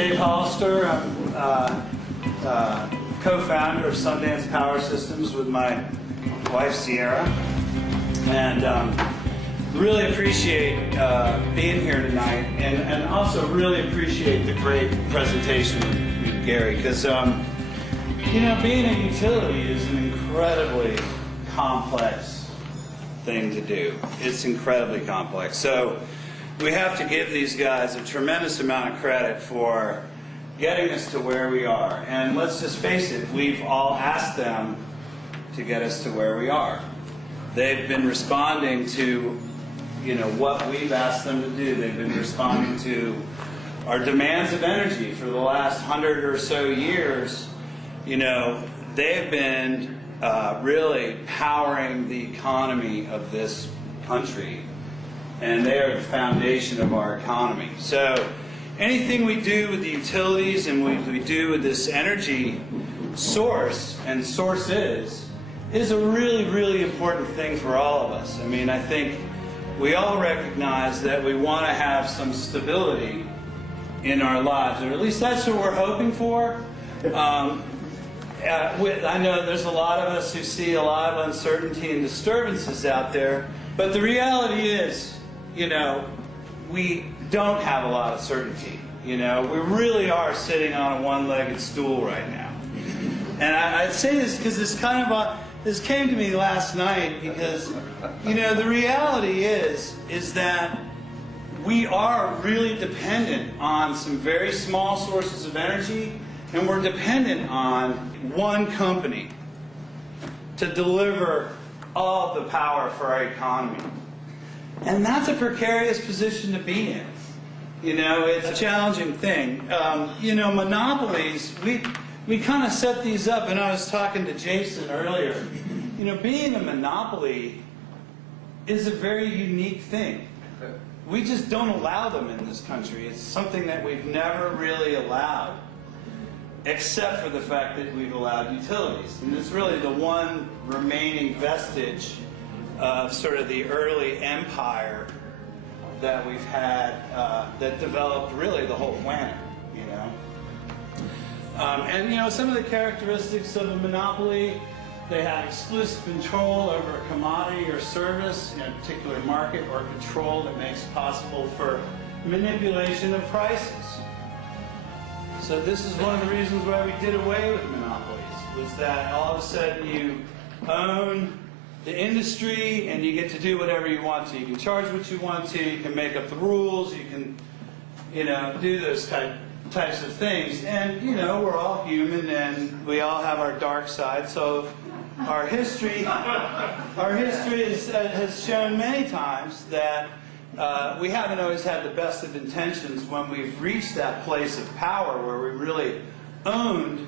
Dave Hollister. I'm co-founder of Sundance Power Systems with my wife Sierra, and really appreciate being here tonight, and also really appreciate the great presentation with Gary, because you know, being a utility is an incredibly complex thing to do. It's incredibly complex. So we have to give these guys a tremendous amount of credit for getting us to where we are. And let's just face it, we've all asked them to get us to where we are. They've been responding to, you know, what we've asked them to do. They've been responding to our demands of energy for the last 100 or so years. You know, they've been really powering the economy of this country, and they are the foundation of our economy. So anything we do with the utilities and we do with this energy source and sources is a really, really important thing for all of us. I mean, I think we all recognize that we want to have some stability in our lives, or at least that's what we're hoping for. I know there's a lot of us who see a lot of uncertainty and disturbances out there, but the reality is, you know, we don't have a lot of certainty. You know, we really are sitting on a one-legged stool right now. And I'd say this because this came to me last night, because, you know, the reality is that we are really dependent on some very small sources of energy, and we're dependent on one company to deliver all the power for our economy. And that's a precarious position to be in. You know, it's a challenging thing. You know, monopolies, we kind of set these up, and I was talking to Jason earlier. You know, being a monopoly is a very unique thing. We just don't allow them in this country. It's something that we've never really allowed, except for the fact that we've allowed utilities. And it's really the one remaining vestige of sort of the early empire that we've had that developed really the whole planet, you know. And, you know, some of the characteristics of a monopoly: they have exclusive control over a commodity or service in a particular market, or control that makes it possible for manipulation of prices. So this is one of the reasons why we did away with monopolies, was that all of a sudden you own the industry and you get to do whatever you want to. You can charge what you want to, you can make up the rules, you can, you know, do those types of things. And, you know, we're all human and we all have our dark side. So our history has shown many times that we haven't always had the best of intentions when we've reached that place of power where we really owned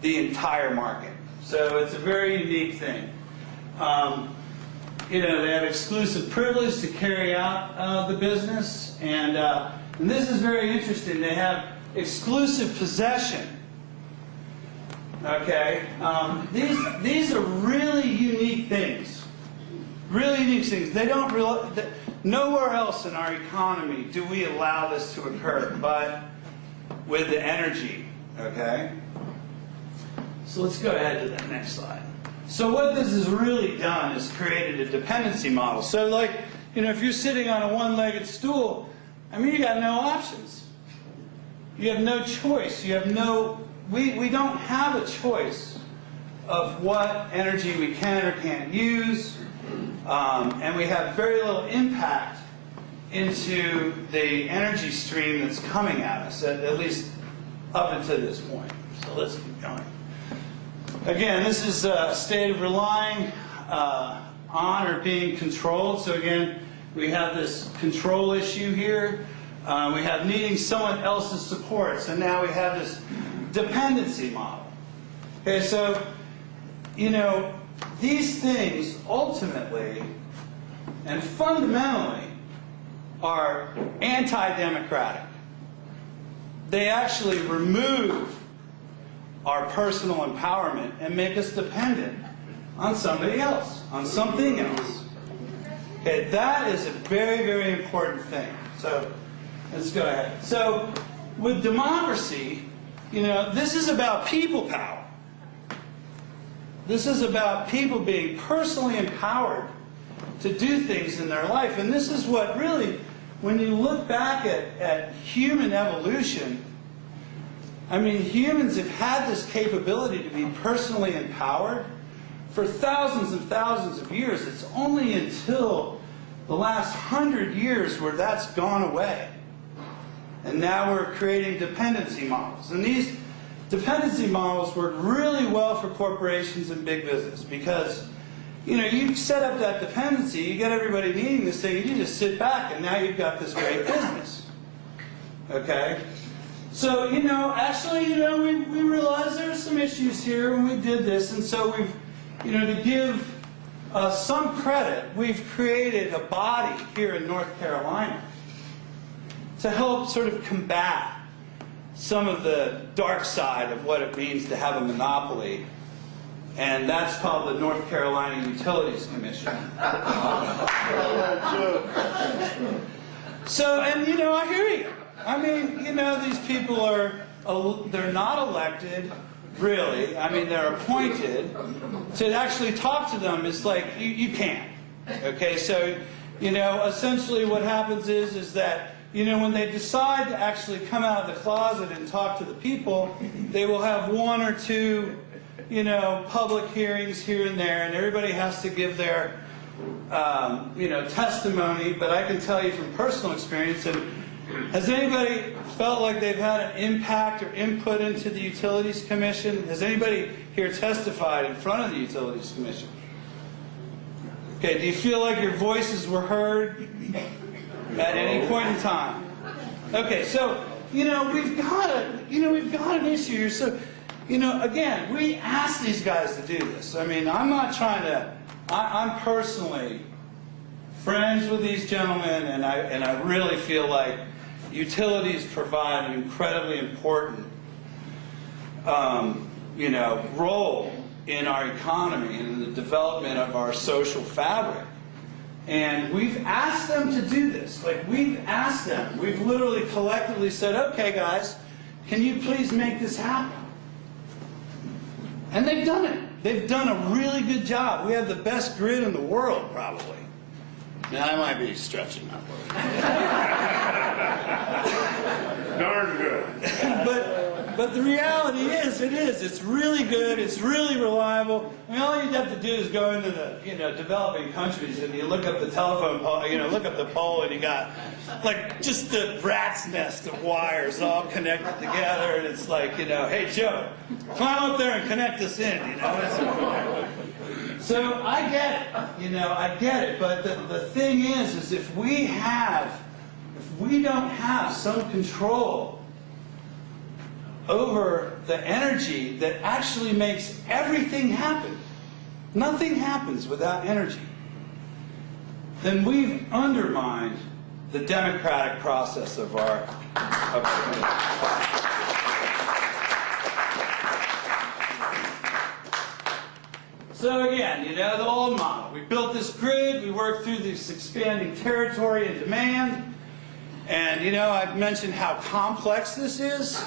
the entire market. So it's a very unique thing. You know, they have exclusive privilege to carry out the business, and this is very interesting. They have exclusive possession. Okay, these are really unique things. Really unique things. They don't realize that nowhere else in our economy do we allow this to occur, but with the energy. Okay. So let's go ahead to that next slide. So what this has really done is created a dependency model. So, like, you know, if you're sitting on a one-legged stool, I mean, you got no options. You have no choice. You have no. We don't have a choice of what energy we can or can't use, and we have very little impact into the energy stream that's coming at us, at least up until this point. So let's keep going. Again, this is a state of relying on or being controlled. So again, we have this control issue here. We have needing someone else's support. So now we have this dependency model. Okay, so, you know, these things ultimately and fundamentally are anti-democratic. They actually remove our personal empowerment and make us dependent on somebody else, on something else. Okay, that is a very, very important thing. So let's go ahead. So with democracy, you know, this is about people power. This is about people being personally empowered to do things in their life. And this is what really, when you look back at human evolution, I mean, humans have had this capability to be personally empowered for thousands and thousands of years. It's only until the last 100 years where that's gone away. And now we're creating dependency models. And these dependency models work really well for corporations and big business because, you know, you set up that dependency, you get everybody needing this thing, and you just sit back, and now you've got this great business. Okay? So, you know, actually, you know, we realized there were some issues here when we did this, and so we've, you know, to give some credit, we've created a body here in North Carolina to help sort of combat some of the dark side of what it means to have a monopoly, and that's called the North Carolina Utilities Commission. So, and you know, I hear you. I mean, you know, these people are, they're not elected, really. I mean, they're appointed. To actually talk to them is like, you can't. Okay, so, you know, essentially what happens is that, you know, when they decide to actually come out of the closet and talk to the people, they will have one or two, you know, public hearings here and there, and everybody has to give their, you know, testimony. But I can tell you from personal experience, and has anybody felt like they've had an impact or input into the Utilities Commission? Has anybody here testified in front of the Utilities Commission? Okay, do you feel like your voices were heard at any point in time? Okay, so, you know, we've got an issue here. So, you know, again, we asked these guys to do this. I mean, I'm not trying to, I'm personally friends with these gentlemen, and I really feel like utilities provide an incredibly important, you know, role in our economy and in the development of our social fabric. And we've asked them to do this. Like, we've asked them. We've literally collectively said, okay, guys, can you please make this happen? And they've done it. They've done a really good job. We have the best grid in the world, probably. Now, I might be stretching that word. Darn good. But the reality is, it's really good, it's really reliable. I mean, all you have to do is go into the, you know, developing countries and you look up the telephone pole, you know, look up the pole, and you got, like, just the rat's nest of wires all connected together, and it's like, you know, hey, Joe, climb up there and connect us in, you know. So I get it, you know, I get it, but the thing is if we don't have some control over the energy that actually makes everything happen, nothing happens without energy, then we've undermined the democratic process of our So again, you know, the old model. We built this grid, we worked through this expanding territory and demand, and, you know, I've mentioned how complex this is.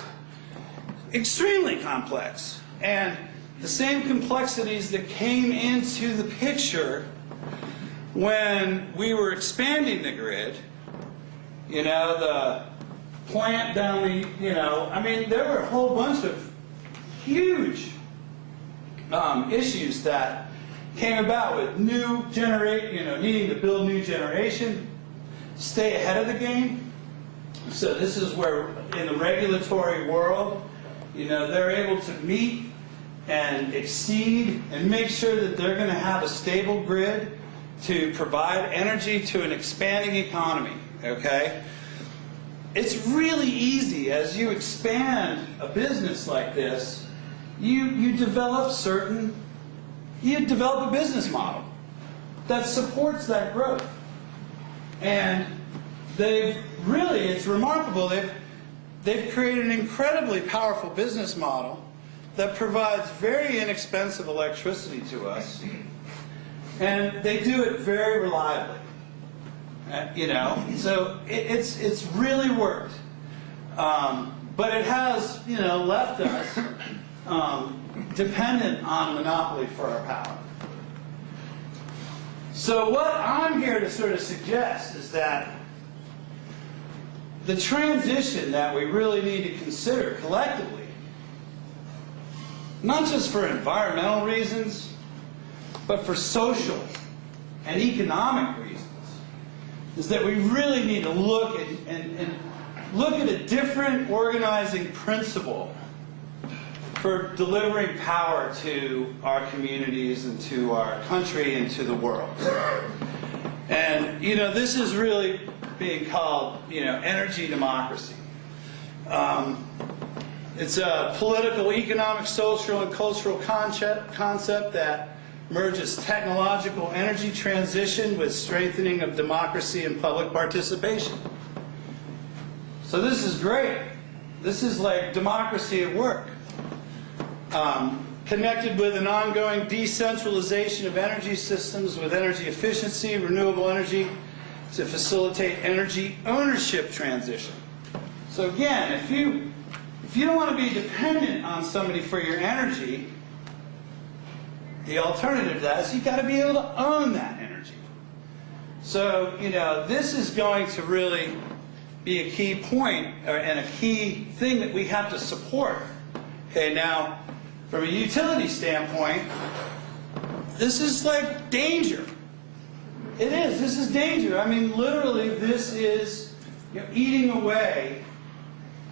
Extremely complex. And the same complexities that came into the picture when we were expanding the grid, you know, the plant down the, you know, I mean, there were a whole bunch of huge issues that came about with needing to build new generation, stay ahead of the game. So this is where, in the regulatory world, you know, they're able to meet and exceed and make sure that they're going to have a stable grid to provide energy to an expanding economy, okay? It's really easy as you expand a business like this, you develop a business model that supports that growth. And it's remarkable, they've created an incredibly powerful business model that provides very inexpensive electricity to us. And they do it very reliably. You know, so it's really worked. but it has, you know, left us dependent on monopoly for our power. So what I'm here to sort of suggest is that the transition that we really need to consider collectively, not just for environmental reasons, but for social and economic reasons, is that we really need to look at a different organizing principle for delivering power to our communities and to our country and to the world. And, you know, this is really being called, you know, energy democracy. It's a political, economic, social, and cultural concept that merges technological energy transition with strengthening of democracy and public participation. So this is great. This is like democracy at work. Connected with an ongoing decentralization of energy systems with energy efficiency, renewable energy, to facilitate energy ownership transition. So again, if you don't want to be dependent on somebody for your energy, the alternative to that is you've got to be able to own that energy. So, you know, this is going to really be a key point and a key thing that we have to support. Okay, now, from a utility standpoint, this is like danger. It is. This is danger. I mean, literally, this is, you know, eating away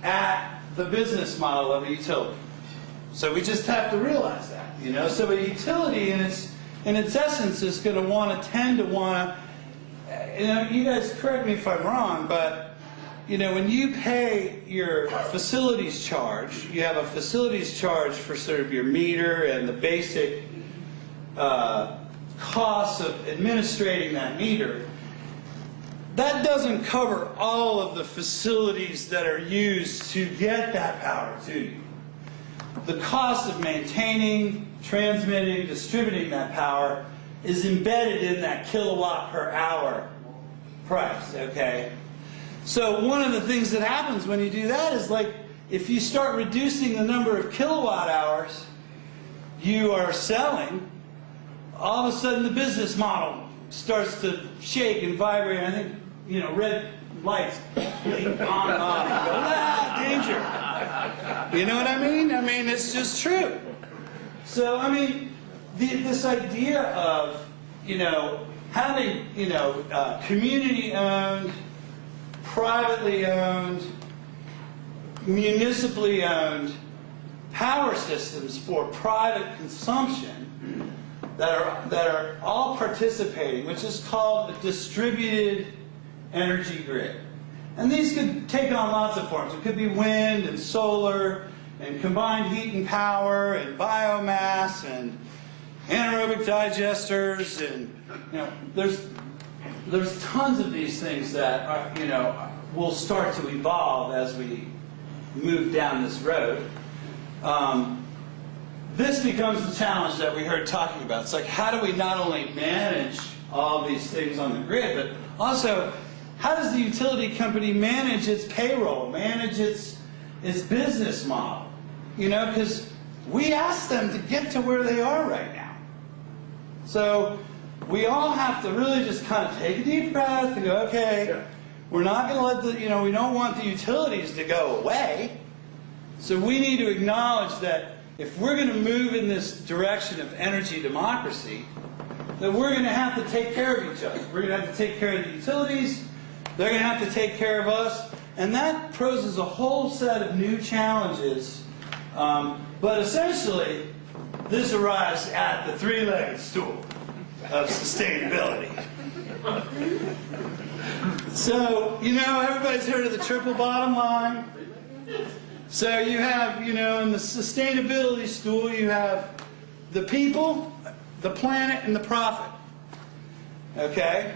at the business model of a utility. So we just have to realize that, you know. So a utility, in its essence, is going to tend to want to, you know, you guys correct me if I'm wrong, but, you know, when you pay your facilities charge, you have a facilities charge for sort of your meter and the basic costs of administrating that meter. That doesn't cover all of the facilities that are used to get that power to you. The cost of maintaining, transmitting, distributing that power is embedded in that kilowatt per hour price, okay? So one of the things that happens when you do that is, like, if you start reducing the number of kilowatt hours you are selling, all of a sudden the business model starts to shake and vibrate. I think, you know, red lights blink on and off. You go, ah, danger. You know what I mean? I mean, it's just true. So, I mean, this idea of, you know, having, you know, community-owned, privately owned, municipally owned power systems for private consumption that are all participating, which is called a distributed energy grid. And these could take on lots of forms. It could be wind and solar and combined heat and power and biomass and anaerobic digesters, and, you know, there's tons of these things that are, you know, will start to evolve as we move down this road. This becomes the challenge that we heard talking about. It's like, how do we not only manage all these things on the grid, but also, how does the utility company manage its payroll, manage its business model? You know, because we asked them to get to where they are right now. So we all have to really just kind of take a deep breath and go, okay, we're not going to let the, you know, we don't want the utilities to go away. So we need to acknowledge that if we're going to move in this direction of energy democracy, that we're going to have to take care of each other. We're going to have to take care of the utilities. They're going to have to take care of us. And that poses a whole set of new challenges. But essentially, this arrives at the three-legged stool of sustainability. So, you know, everybody's heard of the triple bottom line. So you have, you know, in the sustainability stool, you have the people, the planet, and the profit. Okay?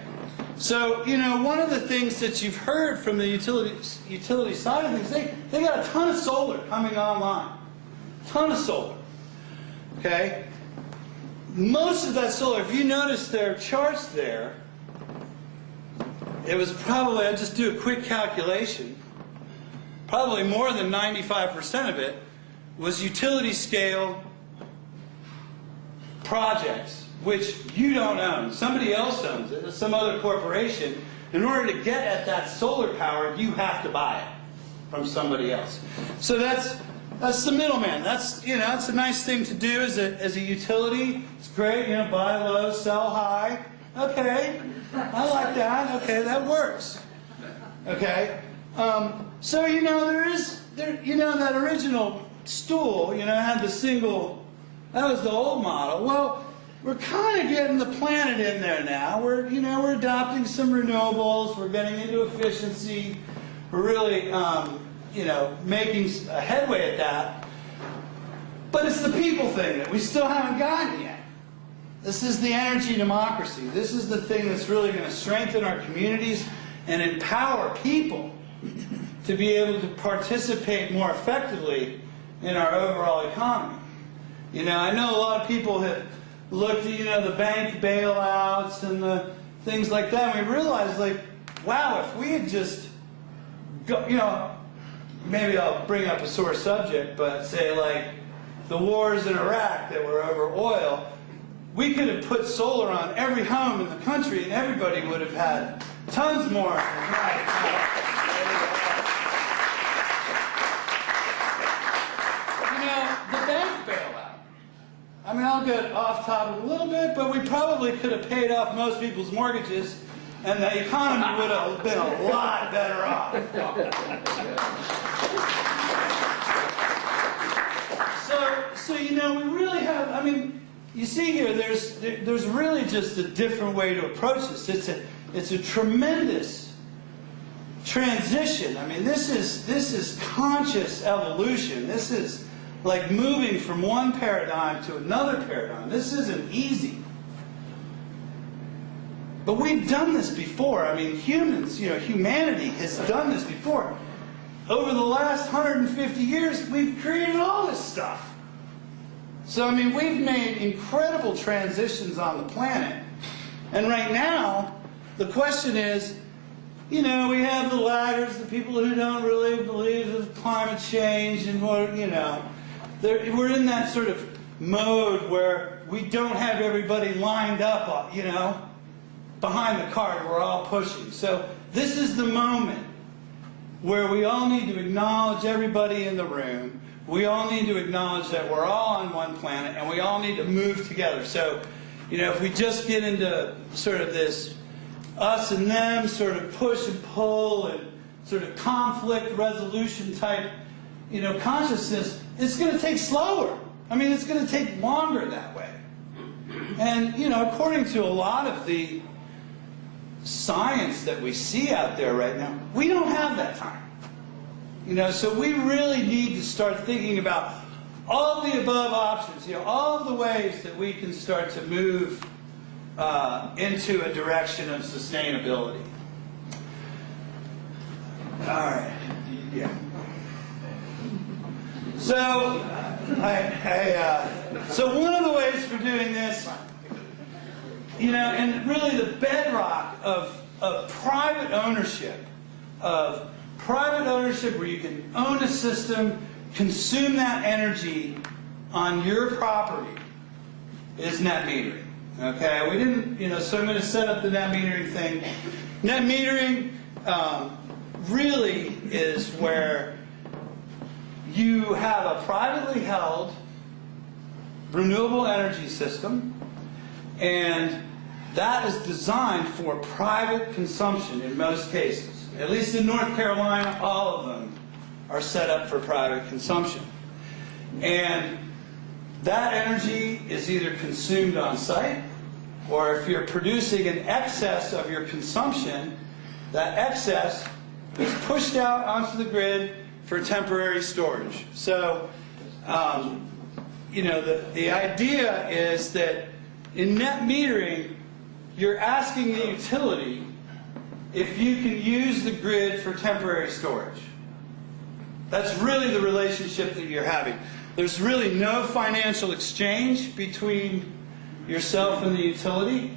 So, you know, one of the things that you've heard from the utility side of things, they got a ton of solar coming online. Ton of solar. Okay? Most of that solar, if you notice their charts there, it was probably, I'll just do a quick calculation, probably more than 95% of it, was utility scale projects, which you don't own. Somebody else owns it, some other corporation. In order to get at that solar power, you have to buy it from somebody else. So that's the middleman. That's a nice thing to do as a utility. It's great, buy low, sell high. Okay, I like that. Okay, that works. Okay, so that original stool, had the single. That was the old model. Well, we're kind of getting the planet in there now. We're adopting some renewables. We're getting into efficiency. We're really, making a headway at that. But it's the people thing that we still haven't gotten yet. This is the energy democracy. This is the thing that's really going to strengthen our communities and empower people to be able to participate more effectively in our overall economy. I know a lot of people have looked at, the bank bailouts and the things like that, and we realized, wow, if we had just, maybe I'll bring up a sore subject, but say, the wars in Iraq that were over oil, we could have put solar on every home in the country, and everybody would have had tons more. The bank bailout. I'll get off topic a little bit, but we probably could have paid off most people's mortgages, and the economy would have been a lot better off. So we really have. You see here, there's really just a different way to approach this. It's a tremendous transition. This is conscious evolution. This is like moving from one paradigm to another paradigm. This isn't easy. But we've done this before. Humans, humanity has done this before. Over the last 150 years, we've created all this stuff. So, we've made incredible transitions on the planet. And right now, the question is, we have the laggards, the people who don't really believe in climate change, and we're in that sort of mode where we don't have everybody lined up, behind the cart. We're all pushing. So this is the moment where we all need to acknowledge everybody in the room. We all need to acknowledge that we're all on one planet, and we all need to move together. So, if we just get into sort of this us and them sort of push and pull and sort of conflict resolution type, consciousness, it's going to take slower. It's going to take longer that way. And, according to a lot of the science that we see out there right now, we don't have that time. So we really need to start thinking about all the above options, all of the ways that we can start to move into a direction of sustainability. All right. Yeah. So, so one of the ways for doing this, and really the bedrock of private ownership, where you can own a system, consume that energy on your property, is net metering. Okay, we didn't, so I'm going to set up the net metering thing. Net metering really is where you have a privately held renewable energy system, and that is designed for private consumption in most cases. At least in North Carolina, all of them are set up for private consumption. And that energy is either consumed on site, or if you're producing an excess of your consumption, that excess is pushed out onto the grid for temporary storage. So, the idea is that in net metering, you're asking the utility if you can use the grid for temporary storage. That's really the relationship that you're having. There's really no financial exchange between yourself and the utility.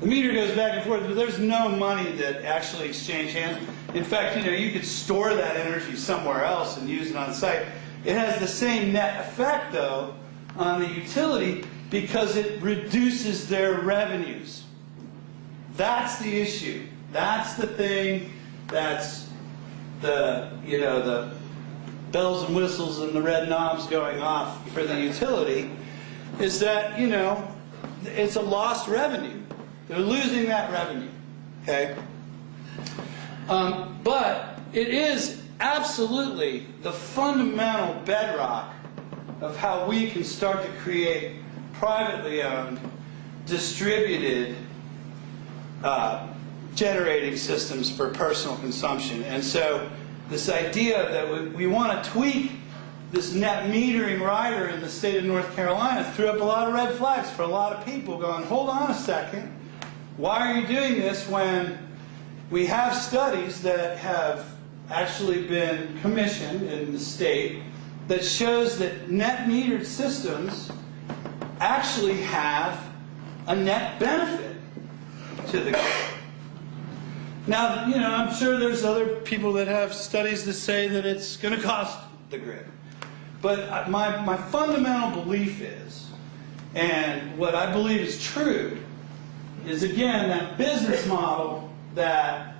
The meter goes back and forth, but there's no money that actually exchange hands. In fact, you could store that energy somewhere else and use it on site. It has the same net effect, though, on the utility because it reduces their revenues. That's the issue. That's the thing. That's the bells and whistles and the red knobs going off for the utility. Is that it's a lost revenue. They're losing that revenue. Okay. But it is absolutely the fundamental bedrock of how we can start to create privately owned, distributed generating systems for personal consumption. And so this idea that we want to tweak this net metering rider in the state of North Carolina threw up a lot of red flags for a lot of people going, hold on a second, why are you doing this when we have studies that have actually been commissioned in the state that shows that net metered systems actually have a net benefit to the grid. Now, I'm sure there's other people that have studies that say that it's going to cost the grid. But my fundamental belief is, and what I believe is true, is again that business model that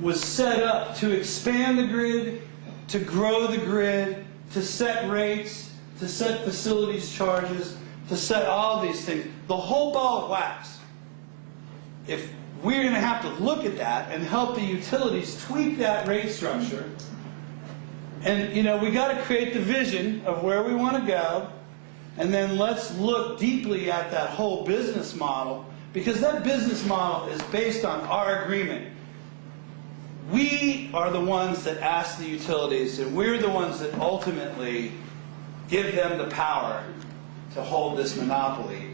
was set up to expand the grid, to grow the grid, to set rates, to set facilities charges, to set all these things. The whole ball of wax. If we're going to have to look at that and help the utilities tweak that rate structure, and we got to create the vision of where we want to go, and then let's look deeply at that whole business model, because that business model is based on our agreement. We are the ones that ask the utilities, and we're the ones that ultimately give them the power to hold this monopoly.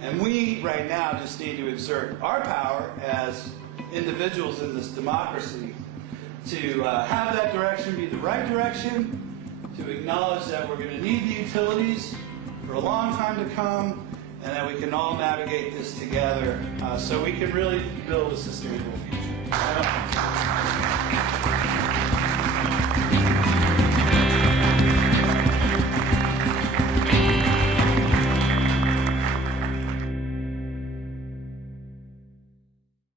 And we, right now, just need to exert our power as individuals in this democracy to have that direction be the right direction, to acknowledge that we're going to need the utilities for a long time to come, and that we can all navigate this together so we can really build a sustainable future.